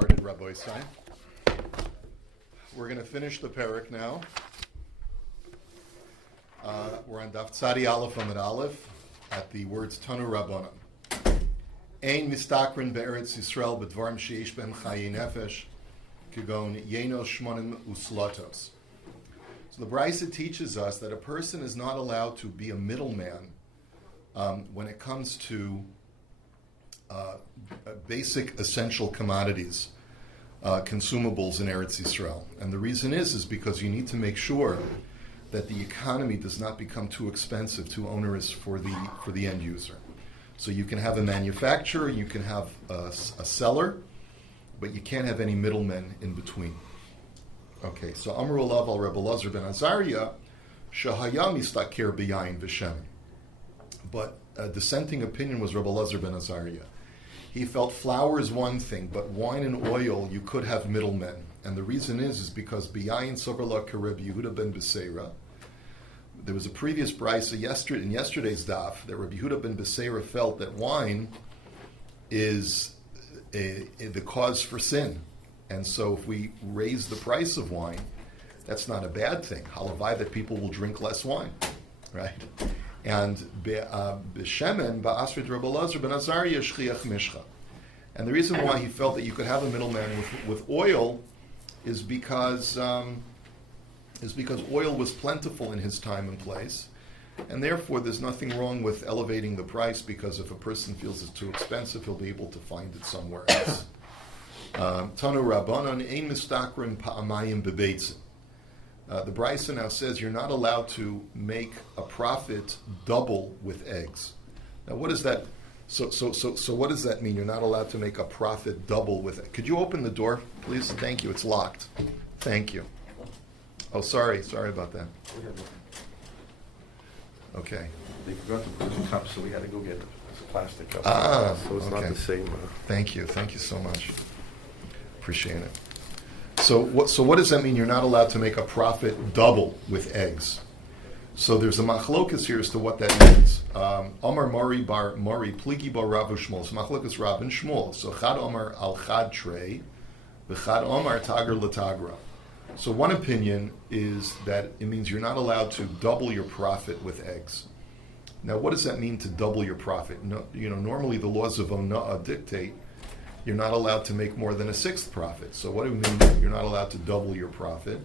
Started Rabbi Sai. We're going to finish the parak now. We're on Daf Tzadi Aleph Amid Aleph at the words Tanu Rabbanan. Ein mistakrin be'eretz Yisrael b'dvarim sheyesh b'hem chayi nefesh kegon yenos shmonim uslatos. So the Brisa teaches us that a person is not allowed to be a middleman when it comes to basic essential commodities, consumables in Eretz Yisrael. And the reason is because you need to make sure that the economy does not become too expensive, too onerous for the end user. So you can have a manufacturer, you can have a seller, but you can't have any middlemen in between. Okay, so Amru Alav al Rebbe Lazar ben Azariah, Shahaya mistakir b'yayin v'shem. But a dissenting opinion was Rebbe Lazar ben Azariah. He felt flour is one thing, but wine and oil, you could have middlemen. And the reason is because B'yayin Soberla Kareb Yehuda ben Beseira, there was a previous brisa in yesterday's daf that Rabbi Yehuda ben Beseira felt that wine is the cause for sin. And so if we raise the price of wine, that's not a bad thing. Halavai that people will drink less wine, right? And b'shemen ba'asrit Rebbe Lazar ben Azariah shchiach mishcha. And the reason why he felt that you could have a middleman with oil is because oil was plentiful in his time and place, and therefore there's nothing wrong with elevating the price, because if a person feels it's too expensive, he'll be able to find it somewhere else. Tanu Rabbanan ein mistakrin pa'amayim bebeitzim. The Brisa now says you're not allowed to make a profit double with eggs. Now, what is that? So what does that mean? You're not allowed to make a profit double with it. Could you open the door, please? Thank you. It's locked. Thank you. Oh, sorry about that. Okay. They forgot to put the cup, so we had to go get a plastic cup. So it's okay. Not the same. Thank you so much. Appreciate it. So what does that mean? You're not allowed to make a profit double with eggs. So there's a machlokas here as to what that means. Omar Mari bar Mari Pligi bar Rav Shmuel. So machlokas Rav and Shmuel. So Chad Omar al Chad Trey, v'Chad Omar Tagar Latagra. So one opinion is that it means you're not allowed to double your profit with eggs. Now, what does that mean to double your profit? No, normally the laws of Ona'ah dictate you're not allowed to make more than a sixth profit. So what do we mean you're not allowed to double your profit?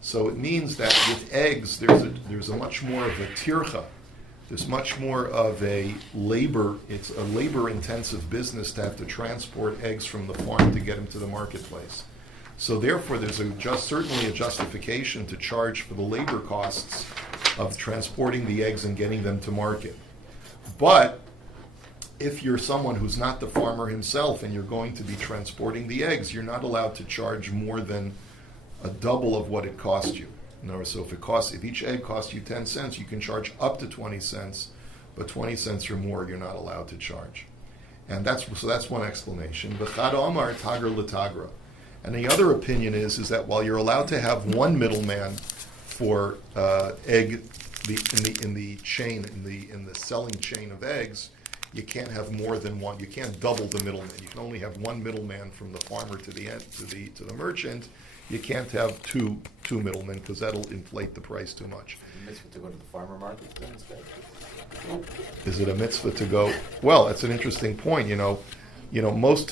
So it means that with eggs, there's a much more of a tircha. There's much more of a labor. It's a labor-intensive business to have to transport eggs from the farm to get them to the marketplace. So therefore, there's certainly a justification to charge for the labor costs of transporting the eggs and getting them to market. But if you're someone who's not the farmer himself and you're going to be transporting the eggs, you're not allowed to charge more than a double of what it cost you. In other words, so if each egg costs you 10 cents, you can charge up to 20 cents, but 20 cents or more you're not allowed to charge. And that's one explanation. V'chad Omar Tagar L'Tagra. And the other opinion is that while you're allowed to have one middleman for egg in the chain, in the selling chain of eggs, you can't have more than one. You can't double the middleman. You can only have one middleman from the farmer to the end to the merchant. You can't have two middlemen, because that'll inflate the price too much. Is it a mitzvah to go to the farmer market then instead? Is it a mitzvah to go? Well, that's an interesting point.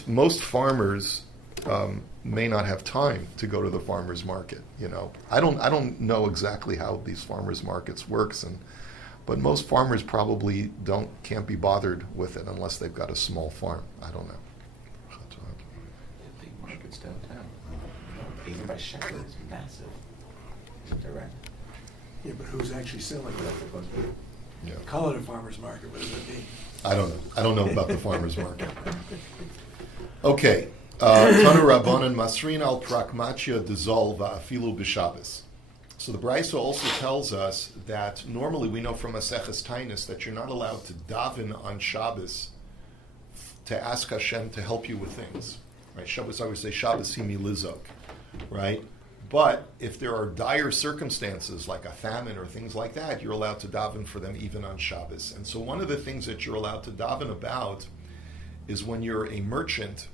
Most farmers may not have time to go to the farmers market. I don't know exactly how these farmers markets works, but most farmers probably can't be bothered with it unless they've got a small farm. I don't know. Big markets downtown. Even by shekel is massive. Isn't that right? Yeah, but who's actually selling it? Yeah. Call it a farmer's market. What does that mean? I don't know. I don't know about the farmers market. Okay. Tanu Rabbanan Masrin al Prakmatia Dizol Va'afilu B'Shabbos. So the Brisa also tells us that normally we know from Maseches Tainus that you're not allowed to daven on Shabbos to ask Hashem to help you with things. Right? Shabbos, I always say Shabbos himi lizok, right? But if there are dire circumstances like a famine or things like that, you're allowed to daven for them even on Shabbos. And so one of the things that you're allowed to daven about is when you're a merchant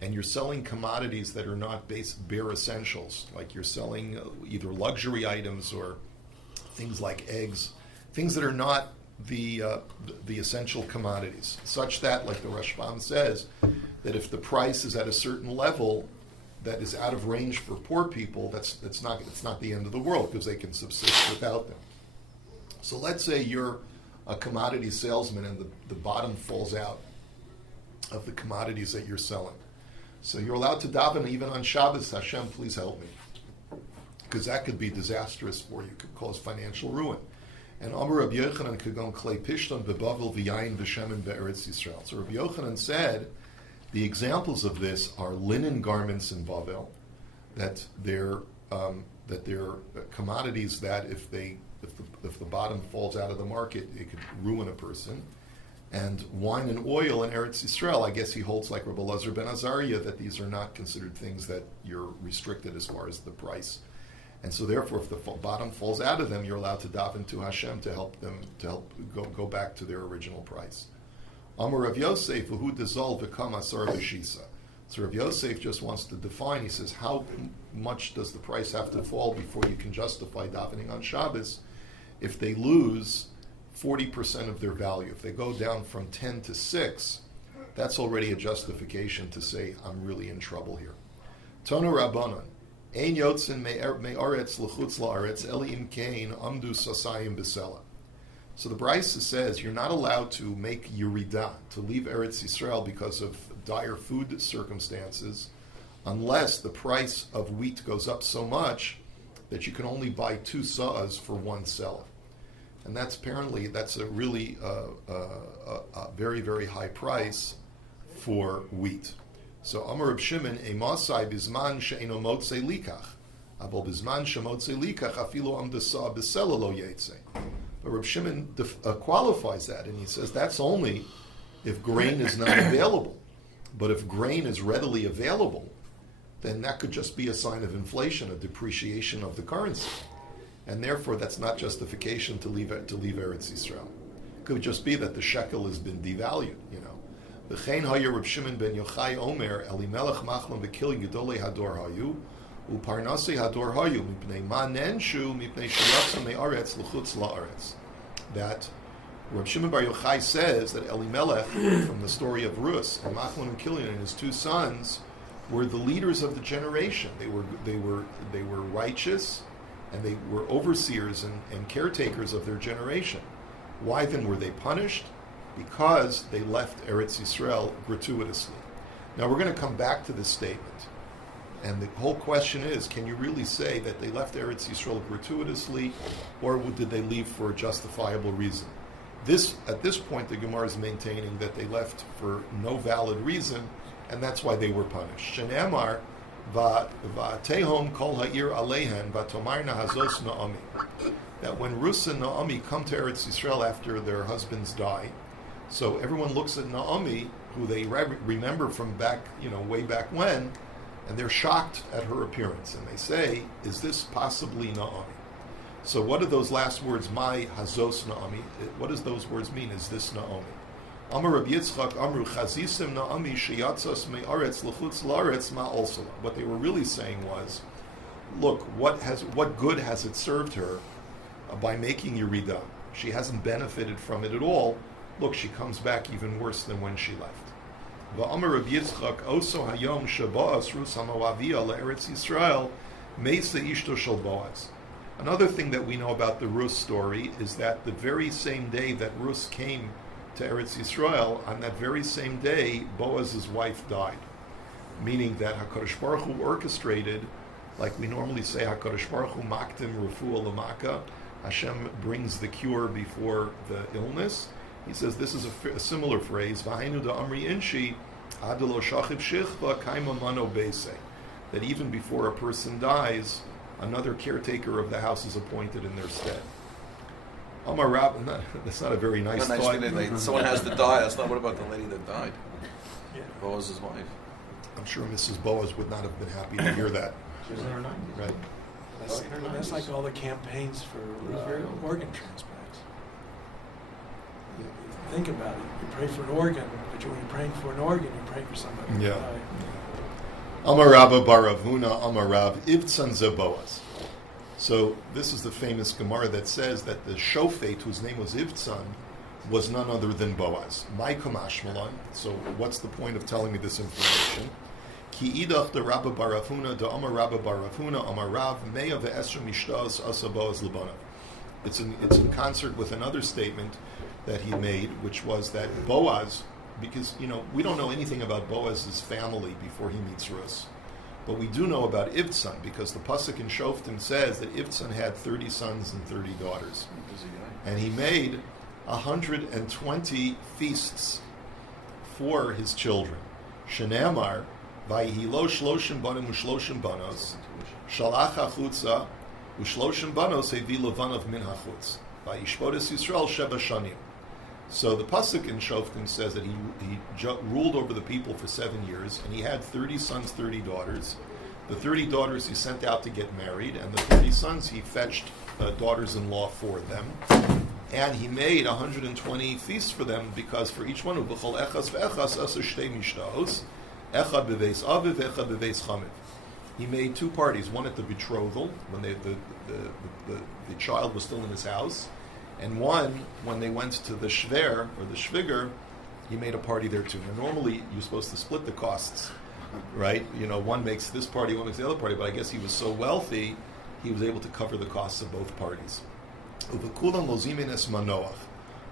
and you're selling commodities that are not bare essentials, like you're selling either luxury items or things like eggs, things that are not the essential commodities, such that, like the Rashbam says, that if the price is at a certain level that is out of range for poor people, it's not the end of the world because they can subsist without them. So let's say you're a commodity salesman and the bottom falls out of the commodities that you're selling. So you're allowed to daven even on Shabbos, Hashem, please help me. Because that could be disastrous for you, could cause financial ruin. And Amar Rabbi Yochanan could go klei pishton bebavel v'yayin v'shemen be'eretz Yisrael. So Rabbi Yochanan said the examples of this are linen garments in Bavel, that they're commodities that if the bottom falls out of the market, it could ruin a person. And wine and oil in Eretz Yisrael, I guess he holds like Rabbi Elazar ben Azariah that these are not considered things that you're restricted as far as the price. And so therefore, if the bottom falls out of them, you're allowed to daven to Hashem to help them go back to their original price. Amar Rav Yosef, who dizol v'kam asar v'shisa. So Rav Yosef just wants to define. He says, how much does the price have to fall before you can justify davening on Shabbos? If they lose 40% of their value, if they go down from 10 to 6, that's already a justification to say, I'm really in trouble here. Tonu Rabbanon, Ein yotzin me'aretz l'chutz la'aretz eli im kein amdu sasayim b'sela. So the Brisa says you're not allowed to make yirida, to leave Eretz Yisrael because of dire food circumstances, unless the price of wheat goes up so much that you can only buy 2 sa'as for 1 selah. And that's a really a very, very high price for wheat. So Amar Reb Shimon, Emasai bizman she'eno motzei likach, abol bizman she'motzei likach afilu am desa b'sela lo yetzei. But Reb Shimon qualifies that, and he says that's only if grain is not available. But if grain is readily available, then that could just be a sign of inflation, a depreciation of the currency. And therefore, that's not justification to leave Eretz Yisrael. It could just be that the shekel has been devalued, V'chein haya Reb Shimon ben Yochai Omer, Elimelech machlam v'kil gedolei hador hayu, u'parnasei hador hayu, mipnei ma nenshu, mipnei sheyatzu me'aretz l'chutz la'aretz. That Reb Shimon bar Yochai says that Elimelech, from the story of Rus, and Machlon and Kilian and his 2 sons, were the leaders of the generation. They were righteous, and they were overseers and caretakers of their generation. Why then were they punished? Because they left Eretz Yisrael gratuitously. Now we're going to come back to this statement. And the whole question is, can you really say that they left Eretz Yisrael gratuitously, or did they leave for a justifiable reason? At this point, the Gemara is maintaining that they left for no valid reason, and that's why they were punished. Shene'emar, va'atehom kol ha'ir alehen, va'tomarna hazos Naomi. That when Rus and Naomi come to Eretz Yisrael after their husbands die, so everyone looks at Naomi, who they remember from way back when, and they're shocked at her appearance, and they say, "Is this possibly Naomi?" So, what do those last words, "My hazos Naomi"? What does those words mean? Is this Naomi? Amar Rabbi Yitzchak Amru Chazisim Naomi sheyatzos me'aretz l'chutz la'aretz ma'olsala. What they were really saying was, look, what good has it served her by making Yerida? She hasn't benefited from it at all. Look, she comes back even worse than when she left. Va'amar Rabbi Yitzchak oso hayom shaba'as Rus ha'moaviyah le'eretz Yisrael meisa ishto shel Boaz. Another thing that we know about the Rus story is that the very same day that Rus came to Eretz Yisrael, on that very same day, Boaz's wife died. Meaning that HaKadosh Baruch Hu orchestrated, like we normally say, HaKadosh Baruch Hu maktim refuah l'maka, Hashem brings the cure before the illness. He says this is a similar phrase, V'hainu da'amri inshi, adelo shachib shichva kaima mano beise. That even before a person dies, another caretaker of the house is appointed in their stead. Amar Rab, that's not a very nice thought. Someone has to die. That's not what about the lady that died? Yeah. Boaz's wife. I'm sure Mrs. Boaz would not have been happy to hear that. She was in her 90s. Right. That's like all the campaigns for organ transplants. Think about it. You pray for an organ, but when you're praying for an organ, you're praying for somebody who Yeah. died. Amar Rabba bar Rav Huna, Amar Rav Ivtzan ze Boaz. So this is the famous Gemara that says that the Shofet, whose name was Ivtzan, was none other than Boaz. Maikum Ashmalan. So what's the point of telling me this information? Ki idach de Rabba bar Rav Huna, de Amar Rabba bar Rav Huna, Amar Rav, Meya ve'esra mishtas asa Boaz lebanav. It's in concert with another statement that he made, which was that Boaz, because we don't know anything about Boaz's family before he meets Rus, but we do know about Ivtzan because the pasuk in Shoftim says that Ivtzan had 30 sons and 30 daughters, and he made 120 feasts for his children. Shenamar vayihilo shloshim banim ushloshim banos shalach hachutza ushloshim banos hevi levanav min hachutz vayishpodes Yisrael sheva shanim. So the pasuk in Shoftim says that he ruled over the people for 7 years, and he had 30 sons, 30 daughters. The 30 daughters he sent out to get married, and the 30 sons he fetched daughters-in-law for them. And he made 120 feasts for them, because for each one of b'chol echas ve'echas asa shtei mishtaos, echad beveis aviv, echad beveis chamiv. He made 2 parties, one at the betrothal, when the child was still in his house, and one, when they went to the shver, or the shviger, he made a party there too. Now normally, you're supposed to split the costs, right? One makes this party, one makes the other party, but I guess he was so wealthy, he was able to cover the costs of both parties. Uvekulam lozimines manoach.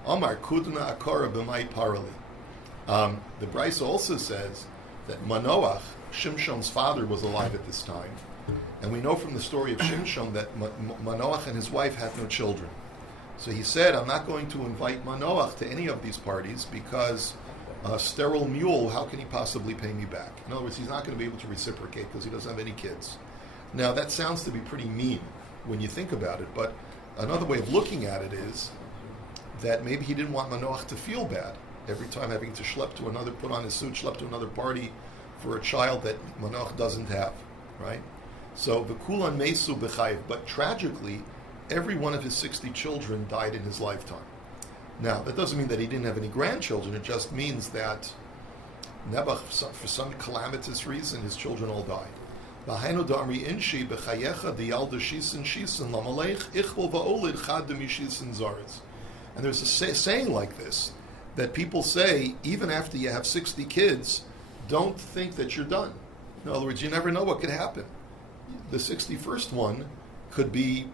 Amar kudna akara b'may parali. The Brisa also says that Manoach, Shimshon's father, was alive at this time. And we know from the story of Shimshon that Manoach and his wife had no children. So he said, I'm not going to invite Manoach to any of these parties because a sterile mule, how can he possibly pay me back? In other words, he's not going to be able to reciprocate because he doesn't have any kids. Now, that sounds to be pretty mean when you think about it, but another way of looking at it is that maybe he didn't want Manoach to feel bad every time having to put on his suit, schlep to another party for a child that Manoach doesn't have, right? So, v'kulan mesu b'chayiv, but tragically, every one of his 60 children died in his lifetime. Now, that doesn't mean that he didn't have any grandchildren. It just means that Nebuch, for some calamitous reason, his children all died. And there's a saying like this, that people say, even after you have 60 kids, don't think that you're done. In other words, you never know what could happen. The 61st one could be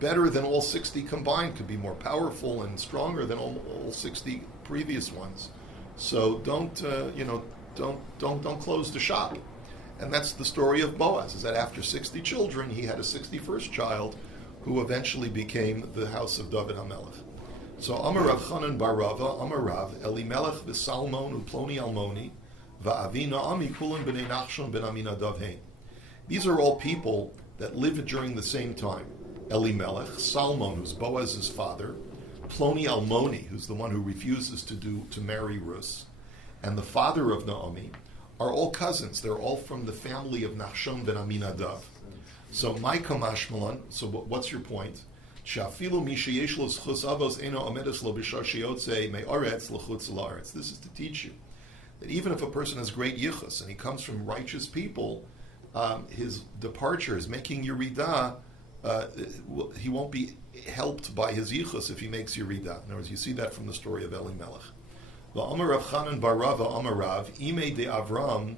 better than all 60 combined, could be more powerful and stronger than all 60 previous ones. So don't close the shop. And that's the story of Boaz, is that after 60 children, he had a 61st child who eventually became the house of David HaMelech. So Amar Rav Chanan bar Rava, Amar Rav, Elimelech v'Salmon u'Ploni Almoni, va'Avi Naami kulan b'nei Nachshon ben Aminadav hein. These are all people that lived during the same time. Elimelech, Salmon, who's Boaz's father, Ploni Almoni, who's the one who refuses to marry Rus, and the father of Naomi, are all cousins. They're all from the family of Nachshon ben Aminadav. So, my kamashmalan, so what's your point? This is to teach you that even if a person has great yichus and he comes from righteous people, his departure, his making yeridah, he won't be helped by his yichus if he makes yeridah. In other words, you see that from the story of Elimelech. V'amar Rav Chanan bar Rava Amar Rav Imei de Avram.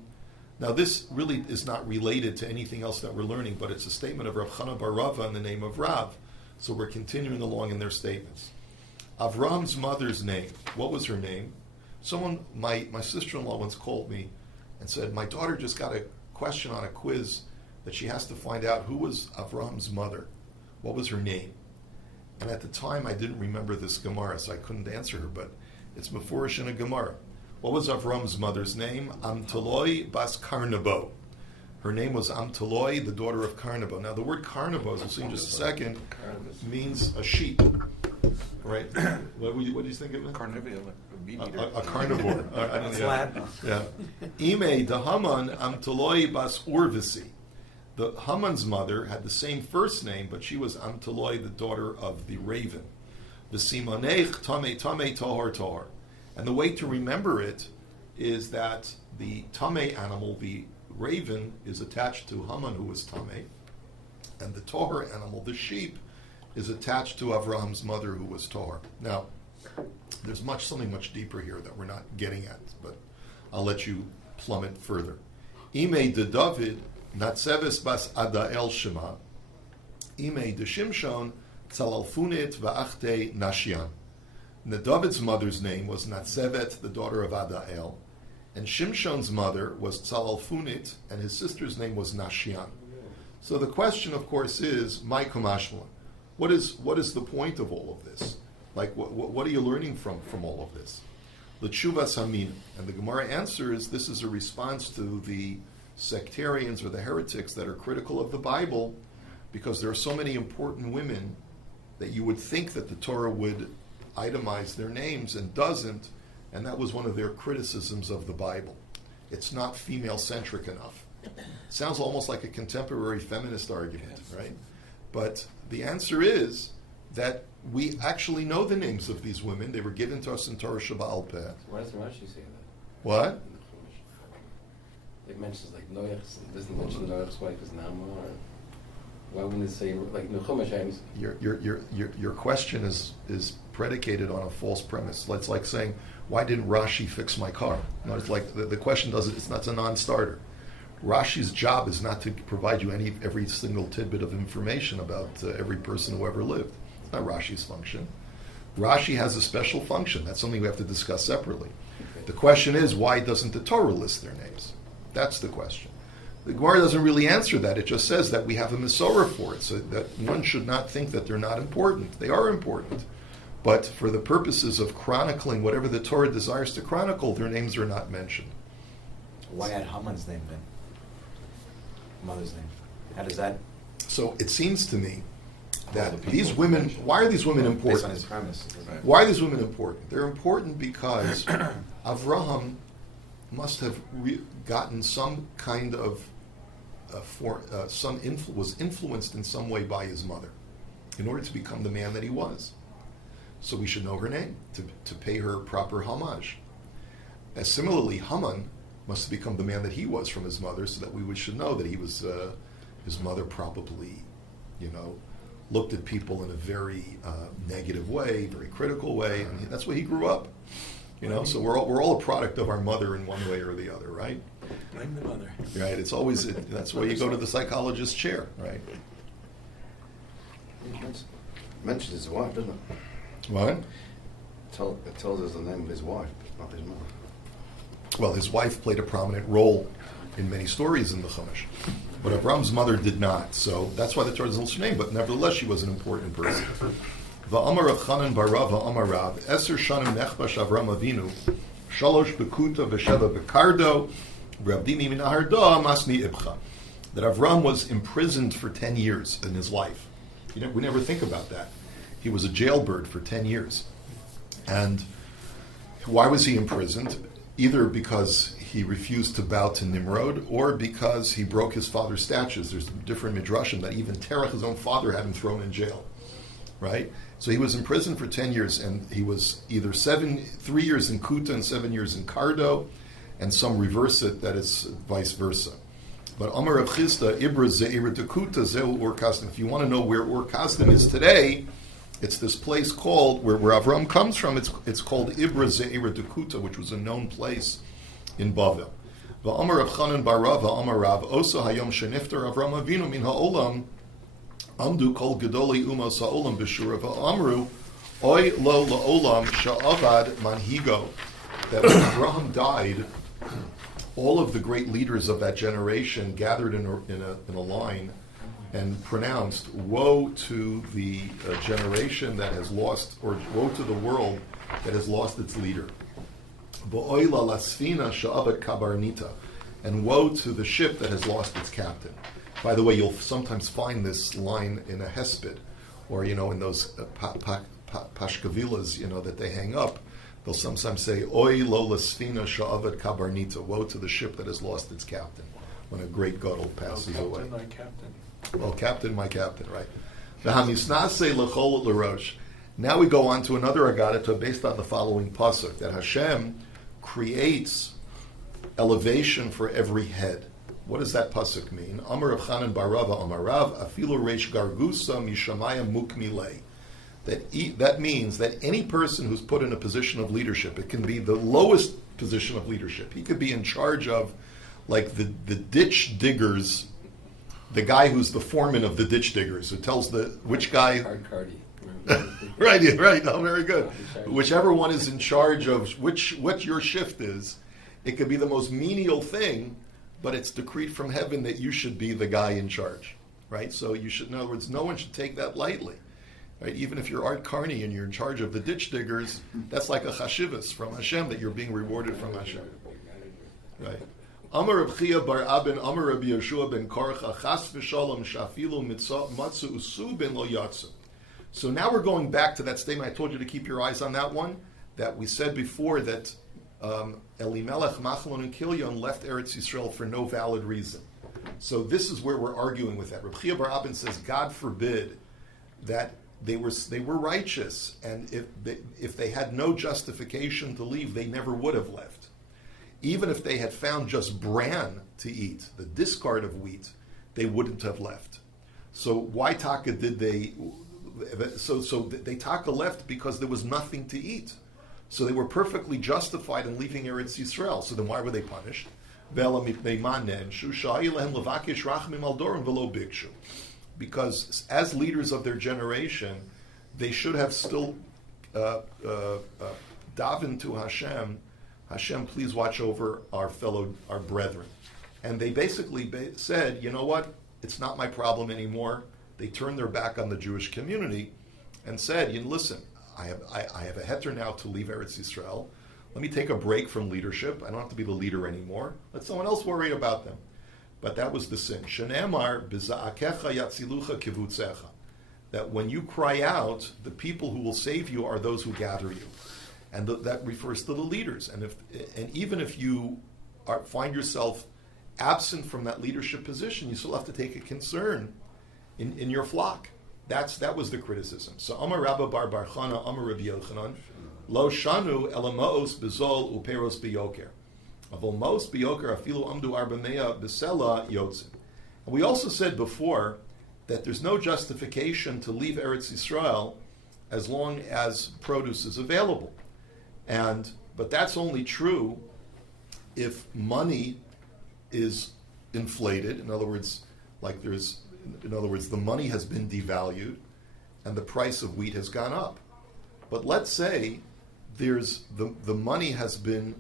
Now this really is not related to anything else that we're learning, but it's a statement of Rav Chanan bar Rava in the name of Rav. So we're continuing along in their statements. Avram's mother's name. What was her name? My sister-in-law once called me and said, my daughter just got a question on a quiz that she has to find out who was Avram's mother. What was her name? And at the time I didn't remember this Gemara, so I couldn't answer her, but it's mefurish in a Gemara. What was Avram's mother's name? Amtaloi bas Karnabo. Her name was Amtaloi, the daughter of Karnabo. Now the word Karnabo, as we'll see in just a second, means a sheep. Right? What do you think of it? Carnivore, like a meat eater. A carnivore. It's Latin. Yeah. Ime de Haman Amtaloi bas Urvisi. The Haman's mother had the same first name, but she was Amtaloi, the daughter of the raven. The Simonech Tame Tame Tahor Tahor. And the way to remember it is that the Tame animal, the raven is attached to Haman, who was Tameh, and the Tahor animal, the sheep, is attached to Avraham's mother, who was Tahor. Now, there's something much deeper here that we're not getting at, but I'll let you plummet further. Ime de David, Natseves bas Adael Shema, Ime de Shimshon, Tzalalfunit va'achte Nashian. Now, David's mother's name was Natsevet, the daughter of Adael, and Shimshon's mother was Tzalalfunit, and his sister's name was Nashian. So the question, of course, is, my Kamashmalan, what is the point of all of this? Like, what are you learning from all of this? L'tshuvas Hamin. And the Gemara answers, this is a response to the sectarians or the heretics that are critical of the Bible, because there are so many important women that you would think that the Torah would itemize their names and doesn't, and that was one of their criticisms of the Bible. It's not female-centric enough. It sounds almost like a contemporary feminist argument, right? But the answer is that we actually know the names of these women. They were given to us in Torah Shabbat Peh. Why does Rashi say that? What? It mentions like Noach's, it doesn't mention Noach's wife is Nama, or why wouldn't it say like Nechumash? Your question is predicated on a false premise. It's like saying, why didn't Rashi fix my car? No, it's like the question doesn't. It's a non-starter. Rashi's job is not to provide you every single tidbit of information about every person who ever lived. It's not Rashi's function. Rashi has a special function. That's something we have to discuss separately. The question is, why doesn't the Torah list their names? That's the question. The Gemara doesn't really answer that. It just says that we have a Mesorah for it, so that one should not think that they're not important. They are important. But for the purposes of chronicling whatever the Torah desires to chronicle, their names are not mentioned. Why add Haman's name then? Mother's name. How does that? So it seems to me that these women, why are these women important? Based on his premise. Right. Why are these women important? They're important because Avraham must have gotten some kind of was influenced in some way by his mother in order to become the man that he was. So we should know her name to pay her proper homage. As similarly, Haman must have become the man that he was from his mother, so that we should know that he was his mother probably, looked at people in a very negative way, very critical way, and that's why he grew up. So we're all a product of our mother in one way or the other, right? Blame the mother. Right. It's always that's why you go to the psychologist's chair, right? It mentions his wife, doesn't it? What? It tells us the name of his wife, but not his mother. Well, his wife played a prominent role in many stories in the Chumash, but Avram's mother did not. So that's why the Torah doesn't list her name. But nevertheless, she was an important person. Va'amar Rav Chanan bar Rav va'amar Rav Eser shanim nechbash Avram Avinu shalosh bekuta v'sheva bekardo Rabdimi min aharda masni ibcha. That Avram was imprisoned for 10 years in his life. We never think about that. He was a jailbird for 10 years. And why was he imprisoned? Either because he refused to bow to Nimrod, or because he broke his father's statutes. There's different midrashim that even Terach, his own father, had him thrown in jail. Right? So he was in prison for 10 years, and he was either 3 years in Kuta and 7 years in Kardo, and some reverse it, that is vice versa. But Amar Rav Chisda, Ibra Ze'ira de Kuta Ze'u Ur Kasdim. If you want to know where Ur Kasdim is today, it's this place called, where Avram comes from, it's called Ibra Ze'ira de Kuta, which was a known place in Bavel. Va'amar Rav Chanan bar Rav, Va'amar Rav, Osa hayom shenifter Avram Avinu min ha'olam, Amdu kol gedoli umos ha'olam b'shura, va'amru, Oy lo la'olam sha'avad manhigo. That when Avraham died, all of the great leaders of that generation gathered in a line and pronounced, woe to the generation that has lost, or woe to the world that has lost its leader. Bo'oila lasfina sha'abat kabarnita, and woe to the ship that has lost its captain. By the way, you'll sometimes find this line in a hesped, or in those pashkavilas, that they hang up. They'll sometimes say, Oy lo lasfina sha'avat kabarnita, woe to the ship that has lost its captain, when a great gadol passes away. My captain. Well, captain, my captain, right. Now we go on to another Agadata based on the following pasuk, that Hashem creates elevation for every head. What does that pasuk mean? Amar Rav Chanan bar Rava Amar Rav afilu reish gargusa mishamaya mukmilei. That means that any person who's put in a position of leadership, it can be the lowest position of leadership. He could be in charge of, like, the ditch diggers, the guy who's the foreman of the ditch diggers, who tells which guy. Hard Cardi. Right, yeah, right. Oh, very good. Whichever one is in charge of what your shift is, it could be the most menial thing, but it's decreed from heaven that you should be the guy in charge, right? So you should, in other words, no one should take that lightly, right? Even if you're Art Carney and you're in charge of the ditch diggers, that's like a chashivas from Hashem, that you're being rewarded from Hashem, right? Amar Reb Chia bar Abin, Amar Rabbi Yeshua ben Korcha, Chas v'shalom shafilu matzu usu ben lo yatsu. So now we're going back to that statement. I told you to keep your eyes on that one, that we said before that Elimelech, Machlon, and Kilyon left Eretz Yisrael for no valid reason. So this is where we're arguing with that. Reb Chia bar Abin says, God forbid that they were righteous, and if they had no justification to leave, they never would have left. Even if they had found just bran to eat, the discard of wheat, they wouldn't have left. So why taka did they? So they taka left because there was nothing to eat. So they were perfectly justified in leaving Eretz Yisrael. So then why were they punished? Because as leaders of their generation, they should have still davened to Hashem, Hashem, please watch over our brethren. And they basically said, you know what, it's not my problem anymore. They turned their back on the Jewish community and said, listen, I have a heter now to leave Eretz Yisrael. Let me take a break from leadership. I don't have to be the leader anymore. Let someone else worry about them. But that was the sin. Shenemar b'za'akecha yatzilucha kivutzecha. That when you cry out, the people who will save you are those who gather you. And that refers to the leaders. And even if you find yourself absent from that leadership position, you still have to take a concern in your flock. That was the criticism. So Amar Rabba bar Chana, Amar Rabbi Yochanan, Lo shanu elamos bezol uperos biyoker. Avol mos biyoker afilu amdu arbamea besela yotzin. And we also said before that there's no justification to leave Eretz Yisrael as long as produce is available. But that's only true if money is inflated. In other words, the money has been devalued and the price of wheat has gone up. But let's say there's the money has been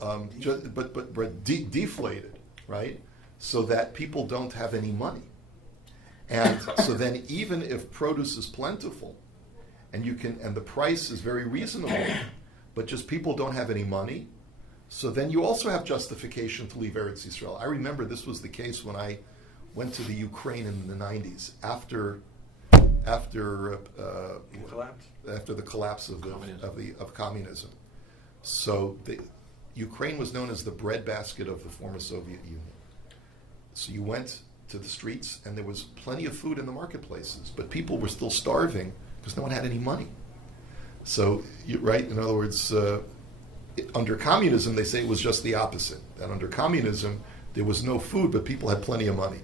deflated, right? So that people don't have any money. And so then even if produce is plentiful and the price is very reasonable, but just people don't have any money, so then you also have justification to leave Eretz Yisrael. I remember this was the case when I went to the Ukraine in the 90s after the collapse of communism. So Ukraine was known as the breadbasket of the former Soviet Union. So you went to the streets and there was plenty of food in the marketplaces, but people were still starving because no one had any money. So, in other words, under communism, they say it was just the opposite. That under communism, there was no food, but people had plenty of money.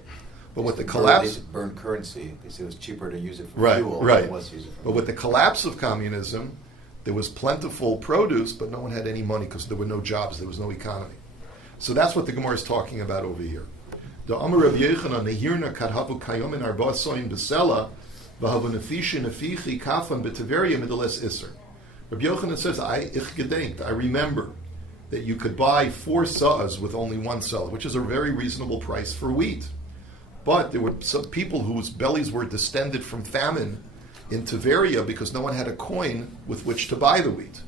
But with the collapse... They burned currency. They said it was cheaper to use it for fuel than it was to use it for... But with the collapse of communism, there was plentiful produce, but no one had any money because there were no jobs, there was no economy. So that's what the Gemara is talking about over here. The Amar Rav Yochanan nehirna kadhavu kayom in arbasoin besela v'havu nefishi nefichi kafan b'teveria middles iser. Rabbi Yochanan says, I remember that you could buy 4 sa'as with only 1 selah, which is a very reasonable price for wheat. But there were some people whose bellies were distended from famine in Tiberia because no one had a coin with which to buy the wheat.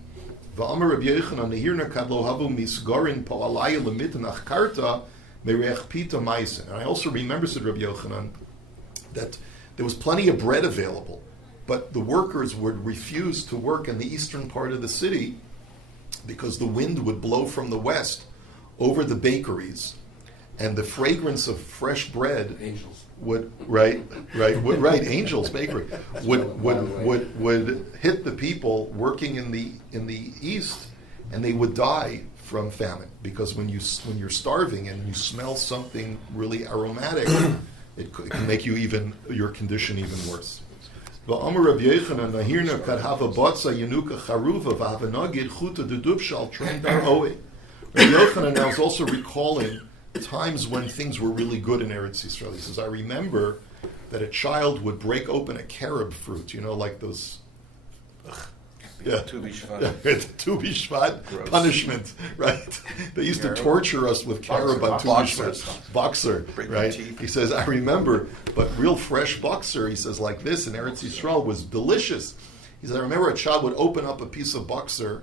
V'amar Rabbi Yochanan nehirna kadlo havu misgorin po'alaya lemitnach karta merech pita maisen. And I also remember, said Rabbi Yochanan, that there was plenty of bread available, but the workers would refuse to work in the eastern part of the city because the wind would blow from the west over the bakeries, and the fragrance of fresh bread Angels Bakery would hit the people working in the east, and they would die from famine, because when you're starving and you smell something really aromatic, it can make your condition even worse. Rabbi Yochanan now is also recalling times when things were really good in Eretz Yisrael. He says, I remember that a child would break open a carob fruit, like those... Tu B'Shvat. Tu B'Shvat Gross. punishment, right? They used to torture us with carob on Tu B'Shvat. Boxer, Break your right? teeth. He says, I remember, but real fresh boxer, he says, like this in Eretz Yisrael was delicious. He says, I remember a child would open up a piece of boxer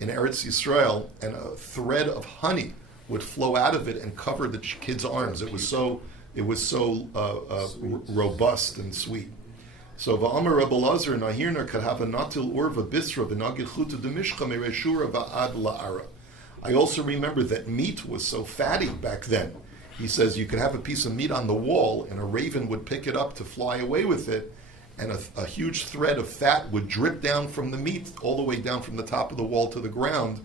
in Eretz Yisrael, and a thread of honey would flow out of it and cover the kid's arms. It was so robust and sweet. So va'amar Rebbe Lazar nahirna could have a natil urva bisra v'nagid chuta demishcha mereshura va'ad la'ara. I also remember that meat was so fatty back then. He says you could have a piece of meat on the wall and a raven would pick it up to fly away with it, and a huge thread of fat would drip down from the meat all the way down from the top of the wall to the ground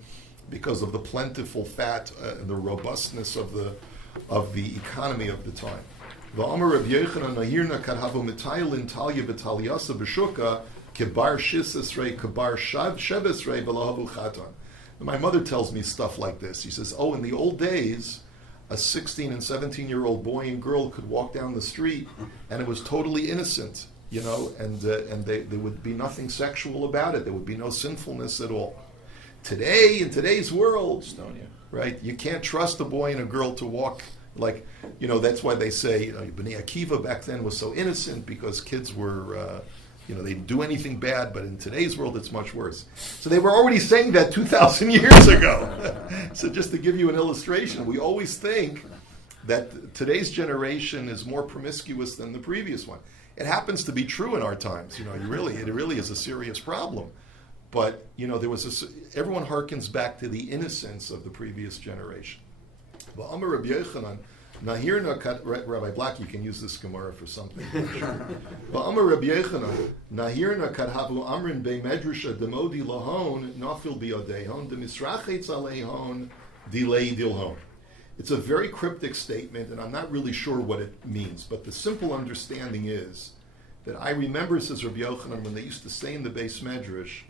because of the plentiful fat and the robustness of the economy of the time. Va'amar Rabbi Yochanan nahirna kadhavu mitayilin talya b'talyasa b'shuka kebar shisesrei kebar shevesrei v'lahavu chatan. My mother tells me stuff like this. She says, in the old days, a 16 and 17-year-old boy and girl could walk down the street and it was totally innocent, and there would be nothing sexual about it. There would be no sinfulness at all. Today, in today's world, right, you can't trust a boy and a girl to walk that's why they say, B'nai Akiva back then was so innocent because kids were, they didn't do anything bad, but in today's world it's much worse. So they were already saying that 2,000 years ago. So just to give you an illustration, we always think that today's generation is more promiscuous than the previous one. It happens to be true in our times. It really is a serious problem. But, everyone harkens back to the innocence of the previous generation. Va'amar Rabbi Yochanan, Rabbi Black, you can use this Gemara for something. Va'amar Rabbi Yochanan, Nahirna kadhavu amrin be medrasha demodi lahon nafil biodehon demisrachetz alehon delay dilhon. It's a very cryptic statement, and I'm not really sure what it means. But the simple understanding is that I remember, says Rabbi Yochanan, when they used to say in the Beis Medrash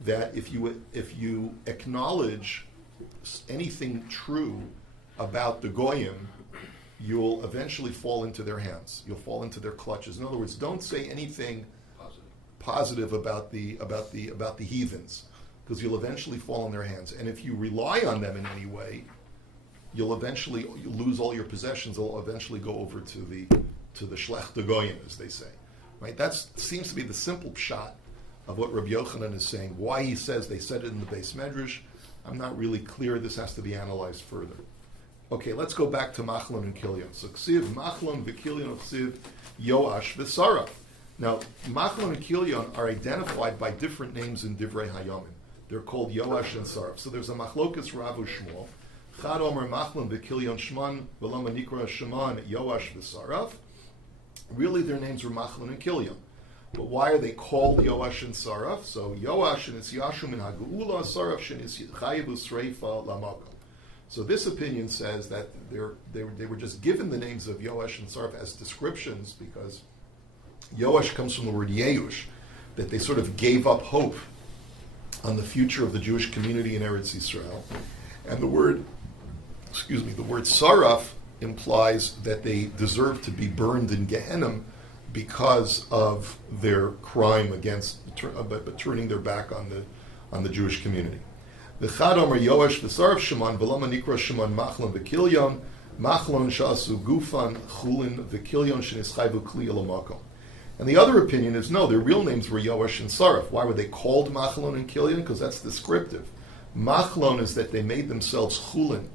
that if you acknowledge anything true about the goyim, you'll eventually fall into their hands. You'll fall into their clutches. In other words, don't say anything positive about the heathens, because you'll eventually fall in their hands. And if you rely on them in any way, you'll lose all your possessions. They'll eventually go over to the shlech de goyim, as they say. Right? That seems to be the simple pshat of what Rabbi Yochanan is saying. Why he says they said it in the Beis Medrash, I'm not really clear. This has to be analyzed further. Okay, let's go back to Machlon and Kilion. So Ksiv, Machlon, V'Kilion, Ksiv, Yoash, V'Saraf. Now, Machlon and Kilion are identified by different names in Divrei Hayomim. They're called Yoash and Saraf. So there's a Machlokas Ravu Shmuel. Chad Omer Machlon, V'Kilion, Shman, V'Lama Nikra Shman, Yoash, V'Saraf. Really, their names were Machlon and Kilion. But why are they called Yoash and Saraf? So Yoash and Is Yashum in Hageula, Saraf and Is Chayivu Sreifa Lamaka. So this opinion says that they were just given the names of Yoash and Saraf as descriptions because Yoash comes from the word Yeush, that they sort of gave up hope on the future of the Jewish community in Eretz Yisrael. And the word Saraf implies that they deserve to be burned in Gehenna because of their crime against turning their back on the Jewish community. The Chad Omer Yoash v'Saraf Shimon v'Lama Nikra Shimon Machlon v'Kilion Machlon Shasu Gufan Chulin v'Kilion Shenischayvu Kli Elamakom. And the other opinion is no, their real names were Yoash and Saraf. Why were they called Machlon and Kilion? Because that's descriptive. Machlon is that they made themselves chulin.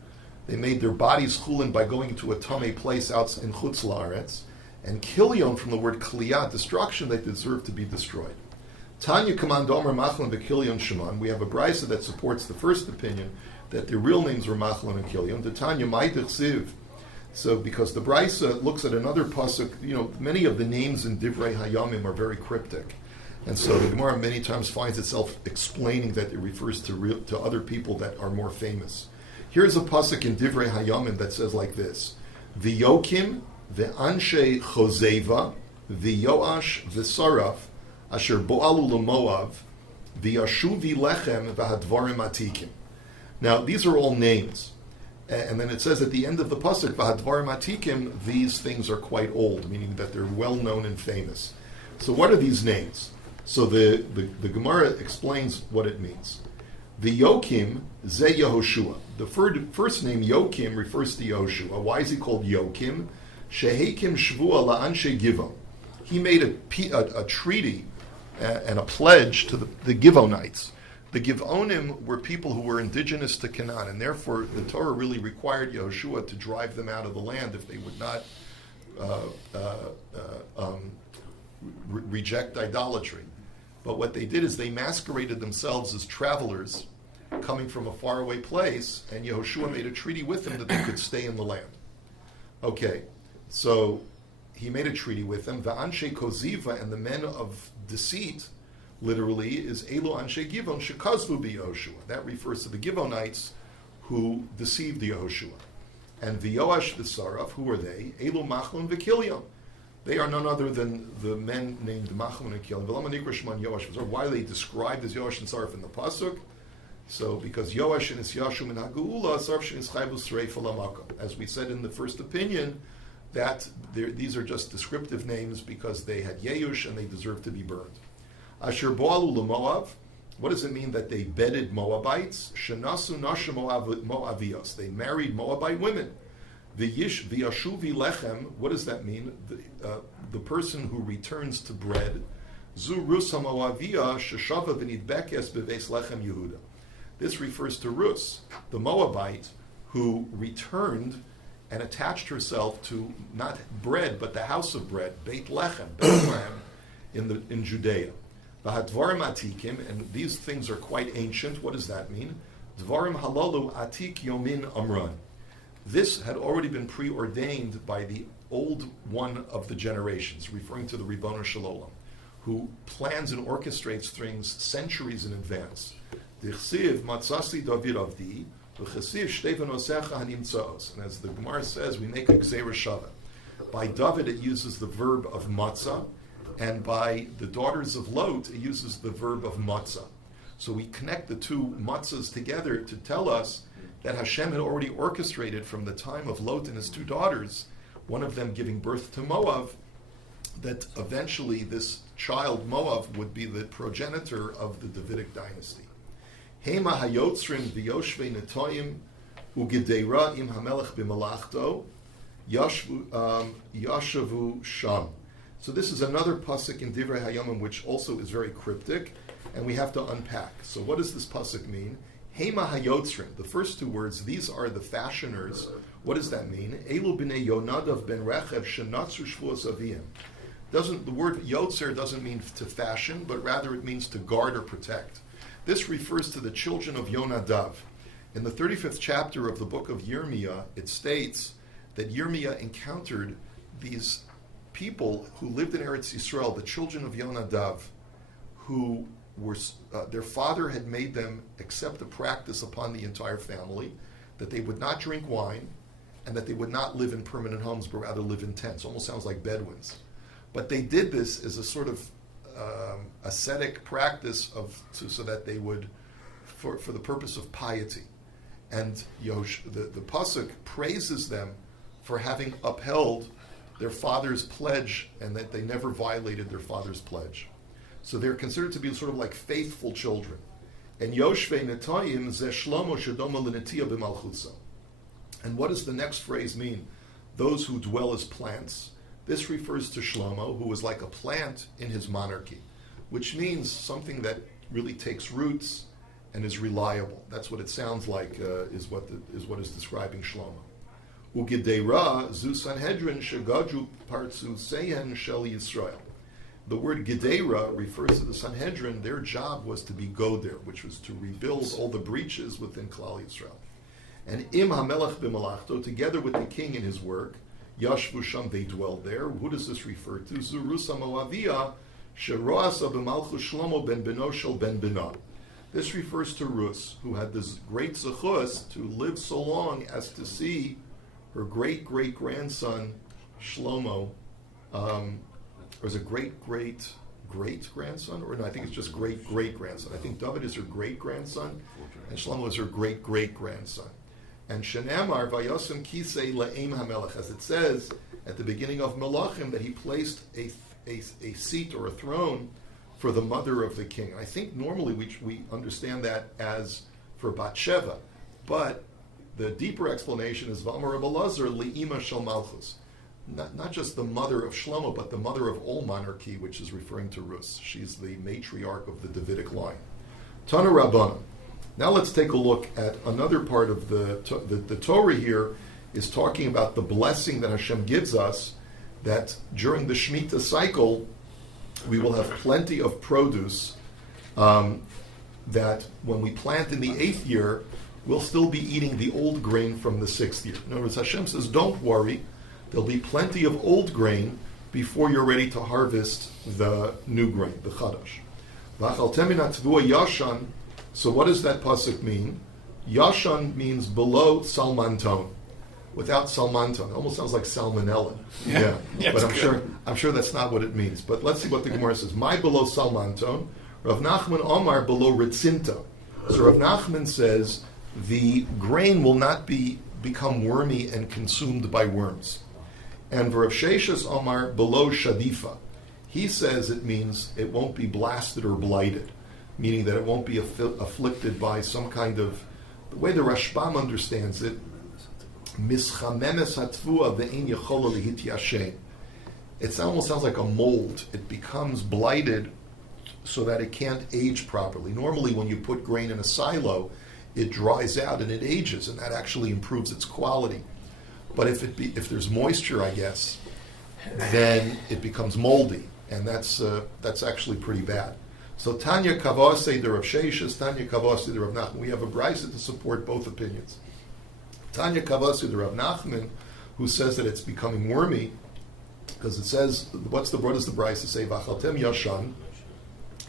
They made their bodies chulin by going to a tamei place out in Chutz La'aretz. And Kilion from the word kliyah, destruction, they deserve to be destroyed. Tanya Command Omer Machlon v'Kilion Shimon. We have a brisa that supports the first opinion that their real names were Machlon and Kilion. The Tanya Ma'idich Siv. So because the brisa looks at another pasuk, many of the names in Divrei Hayomim are very cryptic, and so the Gemara many times finds itself explaining that it refers to other people that are more famous. Here's a pasuk in Divrei Hayamim that says like this: V'yokim v'anshe chozeva v'yoash v'saraf asher bo'alu l'moav v'yashuvi lechem v'hadvarim atikim. Now these are all names, and then it says at the end of the pasuk v'hadvarim atikim, these things are quite old, meaning that they're well known and famous. So what are these names? So the Gemara explains what it means. The Yokim ze Yehoshua. The first name Yokim refers to Yehoshua. Why is he called Yokim? Shehekim Shvua la'anshe Givon. He made a treaty and a pledge to the Givonites. The Givonim were people who were indigenous to Canaan, and therefore the Torah really required Yehoshua to drive them out of the land if they would not reject idolatry. But what they did is they masqueraded themselves as travelers coming from a faraway place, and Yehoshua made a treaty with them that they could stay in the land. Okay, so he made a treaty with them. The Anshe Koziva, and the men of deceit, literally, is Elu Anshe Givon Shekazvu bi Yehoshua. That refers to the Givonites who deceived Yehoshua. And V'yoash v'saraf, who are they? Elu Machlon v'Kilion. They are none other than the men named Machlon and Kilion. Why are they described as Yoash and Saraf in the pasuk? So, because Yoash and Yashum and Hageula, Saraf and Chaybus Reif Alamaka. As we said in the first opinion, that these are just descriptive names because they had Yeush and they deserve to be burned. Asher Bo'alu Moav. What does it mean that they bedded Moabites? Shenasu Nasha Moavios. They married Moabite women. V'yashuvi lechem. What does that mean? The person who returns to bread. Zu Rus HaMoaviyah sheshava v'nidbekes beveis lechem Yehuda. This refers to Rus, the Moabite, who returned and attached herself to not bread, but the house of bread, Beit Lechem, Bethlehem, in Judea. V'hadvarim atikim, and these things are quite ancient. What does that mean? Dvarim halalu atik yomin amran. This had already been preordained by the old one of the generations, referring to the Ribono Shel Olam, who plans and orchestrates things centuries in advance. Dichsiv matzasi David avdi, v'chesiv shtei v'nosecha hanimtzaos. And as the Gemara says, we make a gzeira shava. By David, it uses the verb of matzah, and by the daughters of Lot, it uses the verb of matzah. So we connect the two matzahs together to tell us that Hashem had already orchestrated from the time of Lot and his two daughters, one of them giving birth to Moav, that eventually this child Moav would be the progenitor of the Davidic dynasty. Hema hayotzrim v'yoshvei netoyim ugedeira im hamelech b'malachto yashavu sham. So this is another pasuk in Divrei Hayamim which also is very cryptic, and we have to unpack. So what does this pasuk mean? Hema hayotzrim. The first two words, these are the fashioners. What does that mean? Elu b'nei Yonadav ben Rechev shenatzru shvuos aviyim. The word yotzer doesn't mean to fashion, but rather it means to guard or protect. This refers to the children of Yonadav. In the 35th chapter of the book of Yirmiyah, it states that Yirmiyah encountered these people who lived in Eretz Yisrael, the children of Yonadav, who were their father had made them accept a practice upon the entire family that they would not drink wine and that they would not live in permanent homes but rather live in tents. Almost sounds like Bedouins. But they did this as a sort of ascetic practice so that they would, for the purpose of piety. And the pasuk praises them for having upheld their father's pledge and that they never violated their father's pledge. So they're considered to be sort of like faithful children. And Yoshvei Netayim ze Shlomo shedoma l'netiya b'malchutza. And what does the next phrase mean? Those who dwell as plants. This refers to Shlomo, who was like a plant in his monarchy, which means something that really takes roots and is reliable. That's what it sounds like is what is describing Shlomo. Ugedeira zu Sanhedrin shegadu partzu sehen shel Yisrael. The word Gedeira refers to the Sanhedrin. Their job was to be goder, which was to rebuild all the breaches within Klal Yisrael. And im hamelech b'malachto, together with the king in his work, Yashvu Sham, they dwelled there. Who does this refer to? Zurusa Moaviyah, Sheroasa b'malchus Shlomo ben Beno shel ben Bina. This refers to Rus, who had this great zechus to live so long as to see her great-great-grandson, Shlomo, or is it great-great-great-grandson? Or no, I think it's just great-great-grandson. I think David is her great-grandson, and Shlomo is her great-great-grandson. And Shenamar Vayosem Kisei La'im HaMelech, as it says at the beginning of Melachim, that he placed a seat or a throne for the mother of the king. I think normally we understand that as for Bathsheba, but the deeper explanation is V'amar Rabbi Elazar Li'ima Shel Malchus. Not just the mother of Shlomo, but the mother of all monarchy, which is referring to Rus. She's the matriarch of the Davidic line. Tana Rabbanan. Now let's take a look at another part of the Torah here is talking about the blessing that Hashem gives us, that during the Shemitah cycle, we will have plenty of produce, that when we plant in the 8th year, we'll still be eating the old grain from the 6th year. In other words, Hashem says, don't worry, there'll be plenty of old grain before you're ready to harvest the new grain, the Chadash. Yashan. So what does that pasuk mean? Yashan means below salmanton, without salmanton. It almost sounds like salmonella. Yeah. But I'm sure that's not what it means. But let's see what the Gemara says. My below salmanton, Rav Nachman Omar below ritzinta. So Rav Nachman says the grain will not become wormy and consumed by worms. And Rav Sheshas Omar below shadifa. He says it means it won't be blasted or blighted, meaning that it won't be afflicted by some kind of, the way the Rashbam understands it, mischamemes hatvua ve'en yechola lihityashen. It almost sounds like a mold. It becomes blighted so that it can't age properly. Normally when you put grain in a silo, it dries out and it ages, and that actually improves its quality. But if there's moisture, I guess, then it becomes moldy, and that's actually pretty bad. So Tanya Kavase the Rav Sheshas, Tanya Kavase the Rav Nachman. We have a brisa to support both opinions. Tanya Kavase the Rav Nachman, who says that it's becoming wormy, because it says, what does the brisa say? V'achaltem yashan,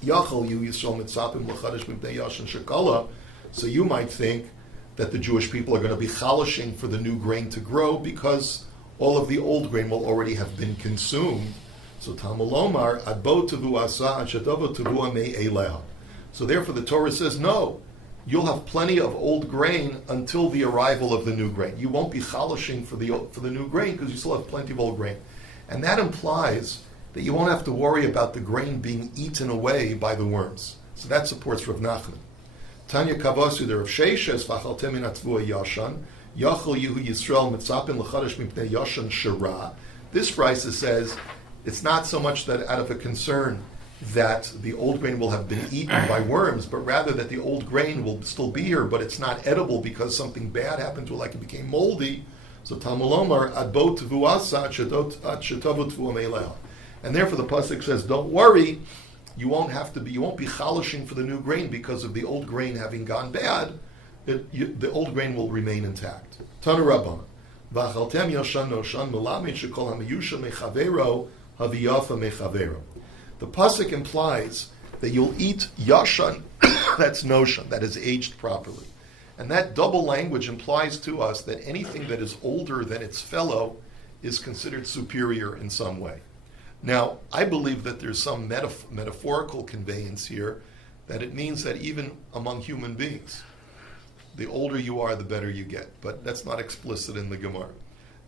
yachal yu yisrael mitzapim l'chadash mipnei yashan shekala. So you might think that the Jewish people are going to be chalashing for the new grain to grow because all of the old grain will already have been consumed. So Talmud Lomar adbo tavu asa and shadavo tavu me eleha. So therefore the Torah says, no, you'll have plenty of old grain until the arrival of the new grain. You won't be chalashing for the new grain because you still have plenty of old grain. And that implies that you won't have to worry about the grain being eaten away by the worms. So that supports Rav Nachman. Tanya Kavasu, the Rav Sheshes, v'achaltem min hatvua yashan, yachal yehu Yisrael mitzapin l'chadash mipnei yashan shara. This brisa says it's not so much that out of a concern that the old grain will have been eaten by worms, but rather that the old grain will still be here, but it's not edible because something bad happened to it, like it became moldy. So Talmud Lomar adbo tevuasa shetavu tevu meileh. And therefore the pasuk says, don't worry, you won't be chalashing for the new grain because of the old grain having gone bad. The old grain will remain intact. Tanu Rabban, v'achaltem yoshan noshan melamed shekol hamiyusha mechavero haviyafa mechavero. The pasuk implies that you'll eat yashan, that's noshan, that is aged properly. And that double language implies to us that anything that is older than its fellow is considered superior in some way. Now, I believe that there's some metaphorical conveyance here, that it means that even among human beings, the older you are, the better you get. But that's not explicit in the Gemara.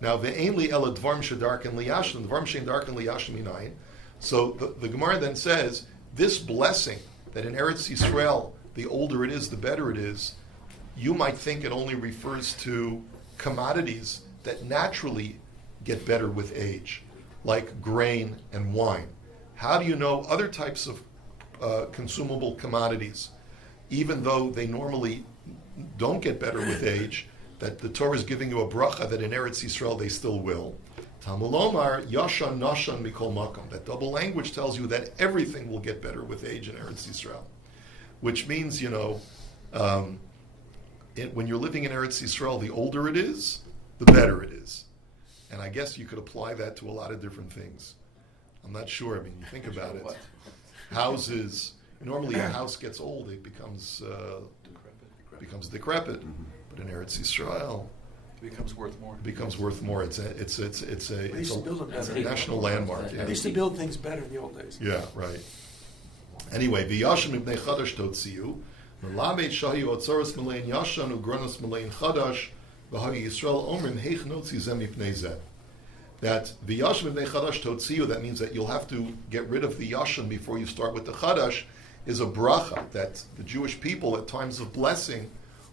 Now, ve'enli ela dvarm shedarken liyashim, dvarm shedarken liyashim inayin. So the Gemara then says, this blessing, that in Eretz Yisrael, the older it is, the better it is, you might think it only refers to commodities that naturally get better with age, like grain and wine. How do you know other types of consumable commodities, even though they normally don't get better with age, that the Torah is giving you a bracha that in Eretz Yisrael they still will? Talmud Lomar, Yashan Nashan Mikol Makom. That double language tells you that everything will get better with age in Eretz Yisrael. Which means, when you're living in Eretz Yisrael, the older it is, the better it is. And I guess you could apply that to a lot of different things. I'm not sure. I mean, you think about it. Houses, Normally, a house gets old; it becomes decrepit. But in Eretz Yisrael, It becomes worth more. it becomes worth more. It's a They used to build them better. national landmark. They Yeah. used to build things better in the old days. Yeah, right. Anyway, v'yashim ibnei chadash totziu, v'lamed shahi otzaros melein yashan ugronos melein chadash, v'hagi Yisrael omrim heich notzi zem mipnei zeh. That v'yashim ibnei chadash totziu, that means that you'll have to get rid of the yashan before you start with the chadash, is a bracha, that the Jewish people at times of blessing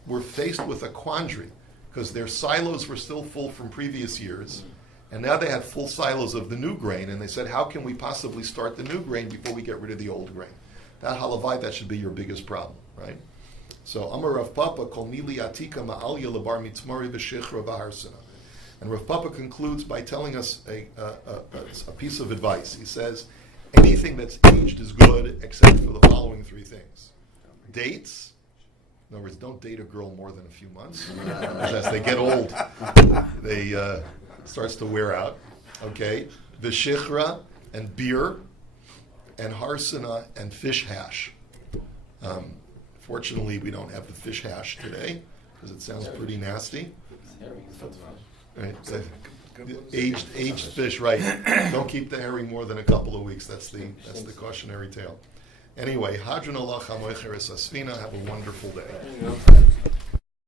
were faced with a quandary, because their silos were still full from previous years, and now they had full silos of the new grain, and they said, how can we possibly start the new grain before we get rid of the old grain? That halavai, that should be your biggest problem, right? So, Amar Rav Papa, Kol Mili Atika Ma'alya Lebar Mitzmari V'Shechra V'Harsana. And Rav Papa concludes by telling us a piece of advice. He says, anything that's aged is good, except for the following three things. Dates. In other words, don't date a girl more than a few months. As they get old, they starts to wear out. Okay, v'shichra and beer, and harsana and fish hash. Fortunately, we don't have the fish hash today because it sounds pretty nasty. Right, so, aged fish, right? Don't keep the herring more than a couple of weeks. That's the cautionary tale. Anyway, hadron Allah chamoicheres asfina. Have a wonderful day.